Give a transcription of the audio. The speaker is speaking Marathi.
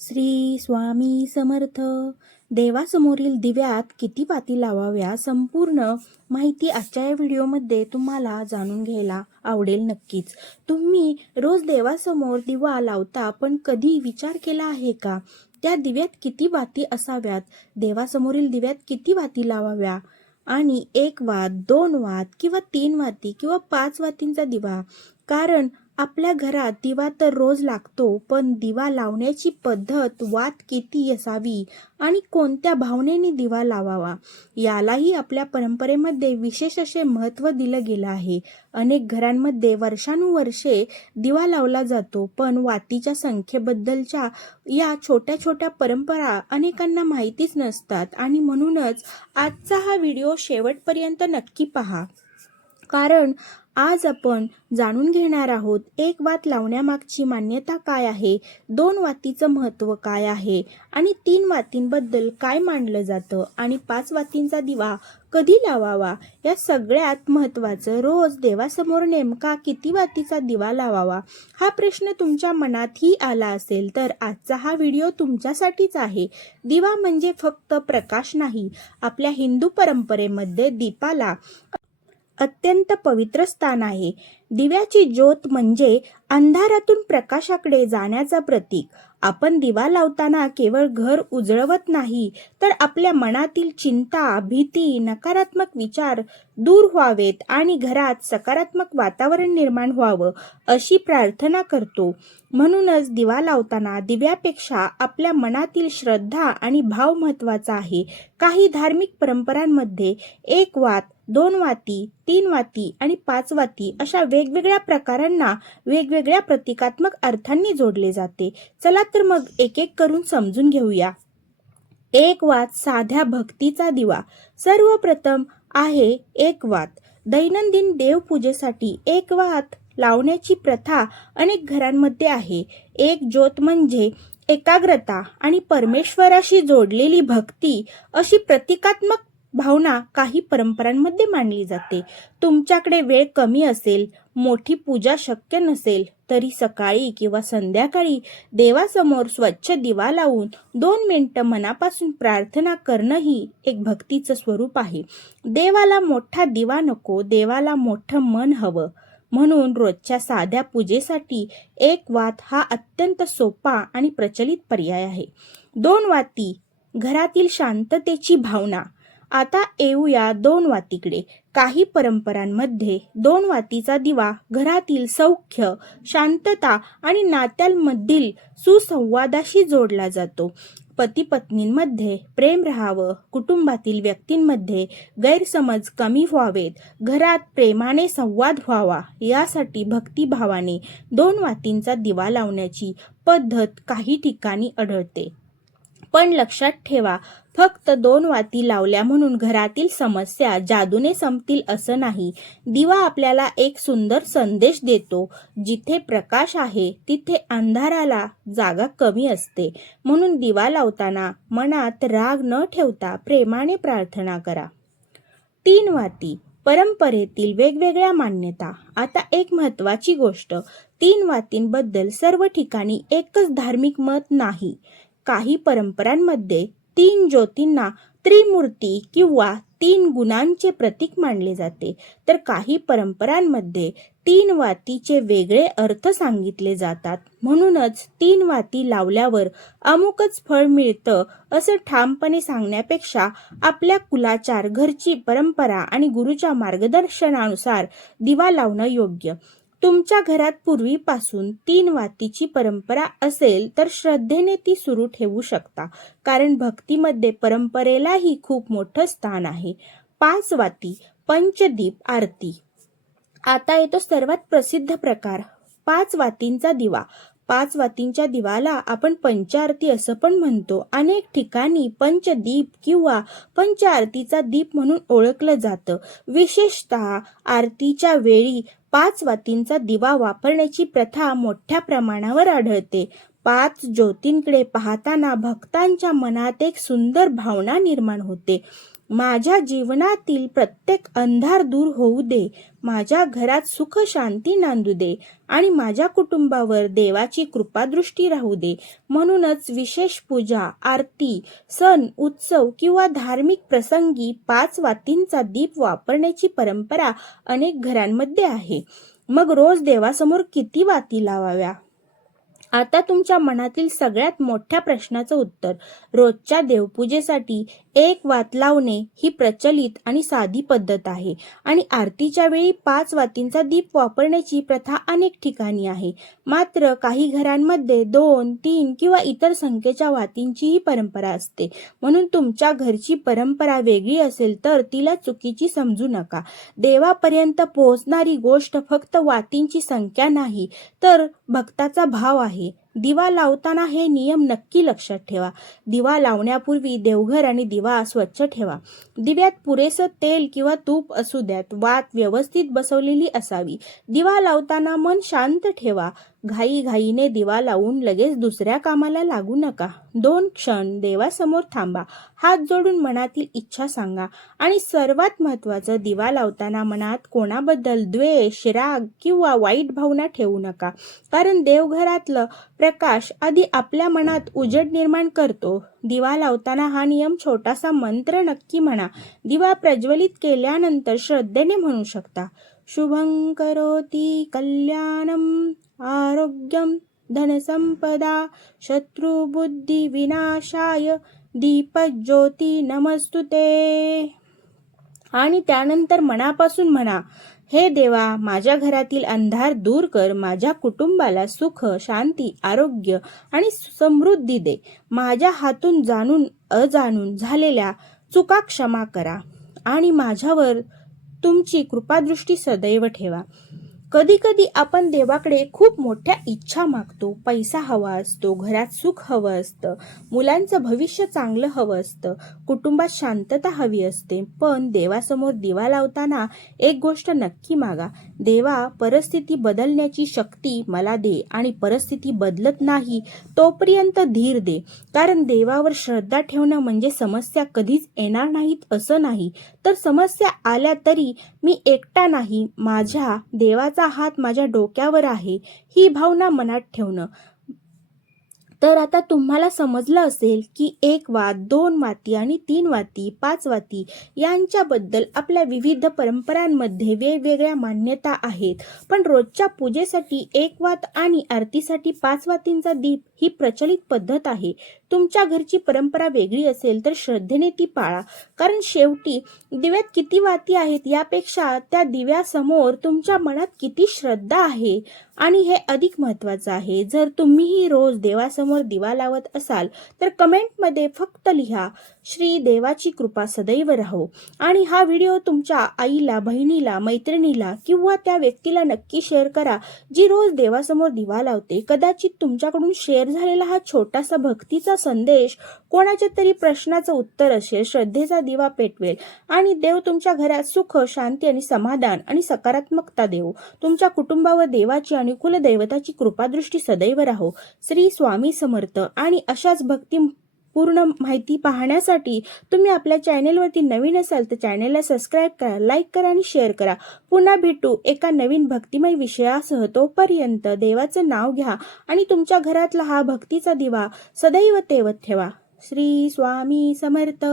श्री स्वामी समर्थ. देवासमोरील दिव्यात किती वाती लावाव्या संपूर्ण माहिती आजच्या या व्हिडिओमध्ये तुम्हाला जाणून घ्यायला आवडेल. नक्कीच तुम्ही रोज देवासमोर दिवा लावता, पण कधी विचार केला आहे का त्या दिव्यात किती वाती असाव्यात? देवासमोरील दिव्यात किती वाती लावाव्या? आणि 1 वात, 2 वात किंवा 3 वाती किंवा 5 वातींचा दिवा? कारण आपल्या घरात दिवा तर रोज लागतो, पण दिवा लावण्याची पद्धत, वात किती असावी आणि कोणत्या भावनेने दिवा लावावा यालाही आपल्या परंपरेमध्ये विशेष असे महत्त्व दिलं गेलं आहे. अनेक घरांमध्ये वर्षानुवर्षे दिवा लावला जातो, पण वातीच्या संख्येबद्दलच्या या छोट्या छोट्या परंपरा अनेकांना माहितीच नसतात. आणि म्हणूनच आजचा हा व्हिडिओ शेवटपर्यंत नक्की पहा, कारण आज आपण जाणून घेणार आहोत 1 वात लावण्यामागची मान्यता काय आहे, 2 वातीचं महत्त्व काय आहे आणि 3 वातींबद्दल काय मानलं जातं आणि 5 वातींचा दिवा कधी लावावा. या सगळ्यात महत्त्वाचं, रोज देवासमोर नेमका किती वातीचा दिवा लावावा हा प्रश्न तुमच्या मनातही आला असेल तर आजचा हा व्हिडिओ तुमच्यासाठीच आहे. दिवा म्हणजे फक्त प्रकाश नाही. आपल्या हिंदू परंपरेमध्ये दीपाला अत्यंत पवित्र स्थान आहे. दिव्याची ज्योत म्हणजे अंधारातून प्रकाशाकडे जाण्याचं प्रतीक. आपण दिवा लावताना केवळ घर उजळवत नाही, तर आपल्या मनातील चिंता, भीती, नकारात्मक विचार दूर व्हावेत आणि घरात सकारात्मक वातावरण निर्माण व्हावं अशी प्रार्थना करतो. म्हणूनच दिवा लावताना दिव्यापेक्षा आपल्या मनातील श्रद्धा आणि भाव महत्त्वाचा आहे. काही धार्मिक परंपरांमध्ये 1 वात, 2 वाती, 3 वाती आणि 5 वाती अशा वेगवेगळ्या प्रकारांना वेगवेगळ्या प्रतिकात्मक अर्थांनी जोडले जाते. चला तर मग एक एक करून समजून घेऊया. 1 वात, साध्या भक्तीचा दिवा. सर्वप्रथम आहे 1 वात. दैनंदिन देवपूजेसाठी 1 वात लावण्याची प्रथा अनेक घरांमध्ये आहे. एक ज्योत म्हणजे एकाग्रता आणि परमेश्वराशी जोडलेली भक्ती अशी प्रतिकात्मक भावना काही परंपरांमध्ये मानली जाते. तुमच्याकडे वेळ कमी असेल, मोठी पूजा शक्य नसेल, तरी सकाळी किंवा संध्याकाळी देवासमोर स्वच्छ दिवा लावून 2 मिनिटं मनापासून प्रार्थना करणंही एक भक्तीचं स्वरूप आहे. देवाला मोठा दिवा नको, देवाला मोठं मन हवं. म्हणून रोजच्या साध्या पूजेसाठी 1 वात हा अत्यंत सोपा आणि प्रचलित पर्याय आहे. 2 वाती, घरातील शांततेची भावना. आता येऊया 2 वातीकडे. काही परंपरांमध्ये 2 वातीचा दिवा घरातील सौख्य, शांतता आणि नात्यांमधील सुसंवादाशी जोडला जातो. पती पत्नींमध्ये प्रेम राहावं, कुटुंबातील व्यक्तींमध्ये गैरसमज कमी व्हावेत, घरात प्रेमाने संवाद व्हावा यासाठी भक्तिभावाने 2 वातींचा दिवा लावण्याची पद्धत काही ठिकाणी आढळते. पण लक्षात ठेवा, फक्त 2 वाती लावल्या म्हणून घरातील समस्या जादूने संपतील असं नाही. दिवा आपल्याला एक सुंदर संदेश देतो. जिथे प्रकाश आहे तिथे अंधाराला जागा कमी असते. म्हणून दिवा लावताना मनात राग न ठेवता प्रेमाने प्रार्थना करा. 3 वाती, परंपरेतील वेगवेगळ्या मान्यता. आता एक महत्त्वाची गोष्ट, 3 वातींबद्दल सर्व ठिकाणी एकच धार्मिक मत नाही. काही परंपरांमध्ये 3 ज्योतींना त्रिमूर्ती किंवा 3 गुणांचे प्रतीक मानले जाते, तर काही परंपरांमध्ये 3 वातीचे वेगळे अर्थ सांगितले जातात. म्हणूनच 3 वाती लावल्यावर अमुकच फळ मिळतं असं ठामपणे सांगण्यापेक्षा आपल्या कुलाचार, घरची परंपरा आणि गुरुच्या मार्गदर्शनानुसार दिवा लावणं योग्य. तुमच्या घरात पूर्वीपासून 3 वातीची परंपरा असेल तर श्रद्धेने ती सुरू ठेवू शकता, कारण भक्तीमध्ये परंपरेलाही खूप मोठं स्थान आहे. 5 वाती, पंचदीप आरती. आता येतो सर्वात प्रसिद्ध प्रकार, 5 वातींचा दिवा. 5 वातींच्या दिवाला आपण पंचारती असं पण म्हणतो. अनेक ठिकाणी पंचदीप किंवा पंचारतीचा दीप म्हणून ओळखलं जातं. विशेषतः आरतीच्या वेळी 5 वातींचा दिवा वापरण्याची प्रथा मोठ्या प्रमाणावर आढळते. 5 ज्योतींकडे पाहताना भक्तांच्या मनात एक सुंदर भावना निर्माण होते. माझ्या जीवनातील प्रत्येक अंधार दूर होऊ दे, माझ्या घरात सुख शांती नांदू दे आणि माझ्या कुटुंबावर देवाची कृपादृष्टी राहू दे. म्हणूनच विशेष पूजा, आरती, सण, उत्सव किंवा धार्मिक प्रसंगी 5 वातींचा दीप वापरण्याची परंपरा अनेक घरांमध्ये आहे. मग रोज देवासमोर किती वाती लावाव्या? आता तुमच्या मनातील सगळ्यात मोठ्या प्रश्नाचं उत्तर. रोजच्या देवपूजेसाठी 1 वात लावणे ही प्रचलित आणि साधी पद्धत आहे आणि आरतीच्या वेळी 5 वातींचा दीप वापरण्याची प्रथा अनेक ठिकाणी आहे. मात्र काही घरांमध्ये 2, 3 किंवा इतर संख्येच्या वातींचीही परंपरा असते. म्हणून तुमच्या घरची परंपरा वेगळी असेल तर तिला चुकीची समजू नका. देवापर्यंत पोहोचणारी गोष्ट फक्त वातींची संख्या नाही, तर भक्ताचा भाव आहे. दिवा लावताना हे नियम नक्की लक्षात ठेवा. दिवा लावण्यापूर्वी देवघर आणि दिवा स्वच्छ ठेवा. दिव्यात पुरेसं तेल किंवा तूप असू द्यात. वात व्यवस्थित बसवलेली असावी. दिवा लावताना मन शांत ठेवा. घाईघाईने दिवा लावून लगेच दुसऱ्या कामाला लागू नका. 2 क्षण देवासमोर थांबा. हात जोडून मनातील इच्छा सांगा आणि सर्वात महत्त्वाचं, दिवा लावताना मनात कोणाबद्दल द्वेष, राग किंवा वाईट भावना ठेवू नका. कारण देवघरातलं प्रकाश आधी आपल्या मनात उजेड निर्माण करतो. दिवा लावताना हा नियम छोटासा मंत्र नक्की म्हणा. दिवा प्रज्वलित केल्यानंतर श्रद्धेने म्हणू शकता. शुभं करोति कल्याणं आरोग्यं धनसंपदा शत्रुबुद्धी विनाशाय दीपज्योती नमस्तुते. आणि त्यानंतर मनापासून म्हणा, हे देवा, माझ्या घरातील अंधार दूर कर. माझ्या कुटुंबाला सुख, शांती, आरोग्य आणि समृद्धी दे. माझ्या हातून जाणून अजाणून झालेल्या चुका क्षमा करा आणि माझ्यावर तुमची कृपादृष्टी सदैव ठेवा. कधी कधी आपण देवाकडे खूप मोठ्या इच्छा मागतो. पैसा हवा असतो, घरात सुख हवं असतं, मुलांचं भविष्य चांगलं हवं असतं, कुटुंबात शांतता हवी असते. पण देवासमोर दिवा लावताना एक गोष्ट नक्की मागा. देवा, परिस्थिती बदलण्याची शक्ती मला दे आणि परिस्थिती बदलत नाही तोपर्यंत धीर दे. कारण देवावर श्रद्धा ठेवणं म्हणजे समस्या कधीच येणार नाहीत असं नाही, तर समस्या आल्या तरी मी एकटा नाही, माझ्या देवाचा हात माझ्या डोक्यावर आहे, ही भावना मनात ठेवणं. तर आता तुम्हाला समजलं असेल की 1 वात, 2 वाती आणि 3 वाती, 5 वाती यांच्याबद्दल आपल्या विविध परंपरांमध्ये वेगवेगळ्या मान्यता आहेत. पण रोजच्या पूजेसाठी 1 वात आणि आरतीसाठी 5 वातींचा दीप ही प्रचलित पद्धत आहे. तुमच्या घरची परंपरा वेगळी असेल तर श्रद्धेने ती पाळा. कारण शेवटी दिव्यात किती वाती आहेत यापेक्षा त्या दिव्यासमोर तुमच्या मनात किती श्रद्धा आहे आणि हे अधिक महत्त्वाचं आहे. जर तुम्हीही रोज देवासमोर दिवा लावत असाल तर कमेंटमध्ये फक्त लिहा, श्री देवाची कृपा सदैव राहो. आणि हा व्हिडिओ तुमच्या आईला, बहिणीला, मैत्रिणीला किंवा त्या व्यक्तीला नक्की शेअर करा जी रोज देवासमोर दिवा लावते. कदाचित तुमच्याकडून शेअर झालेला हा छोटासा भक्तीचा संदेश कोणाच्या तरी प्रश्नाचं उत्तर असेल, श्रद्धेचा दिवा पेटवेल आणि देव तुमच्या घरात सुख, शांती आणि समाधान आणि सकारात्मकता देवो. तुमच्या कुटुंबावर देवाची आणि कुलदैवताची कृपादृष्टी सदैव राहो. श्री स्वामी समर्थ. आणि अशाच भक्ती पूर्ण माहिती पाहण्यासाठी तुम्ही आपल्या चॅनेलवरती नवीन असाल तर चॅनेलला सबस्क्राईब करा, लाईक करा आणि शेअर करा. पुन्हा भेटू एका नवीन भक्तिमय विषयासह. तोपर्यंत देवाचं नाव घ्या आणि तुमच्या घरातला हा भक्तीचा दिवा सदैव तेवत ठेवा. श्री स्वामी समर्थ.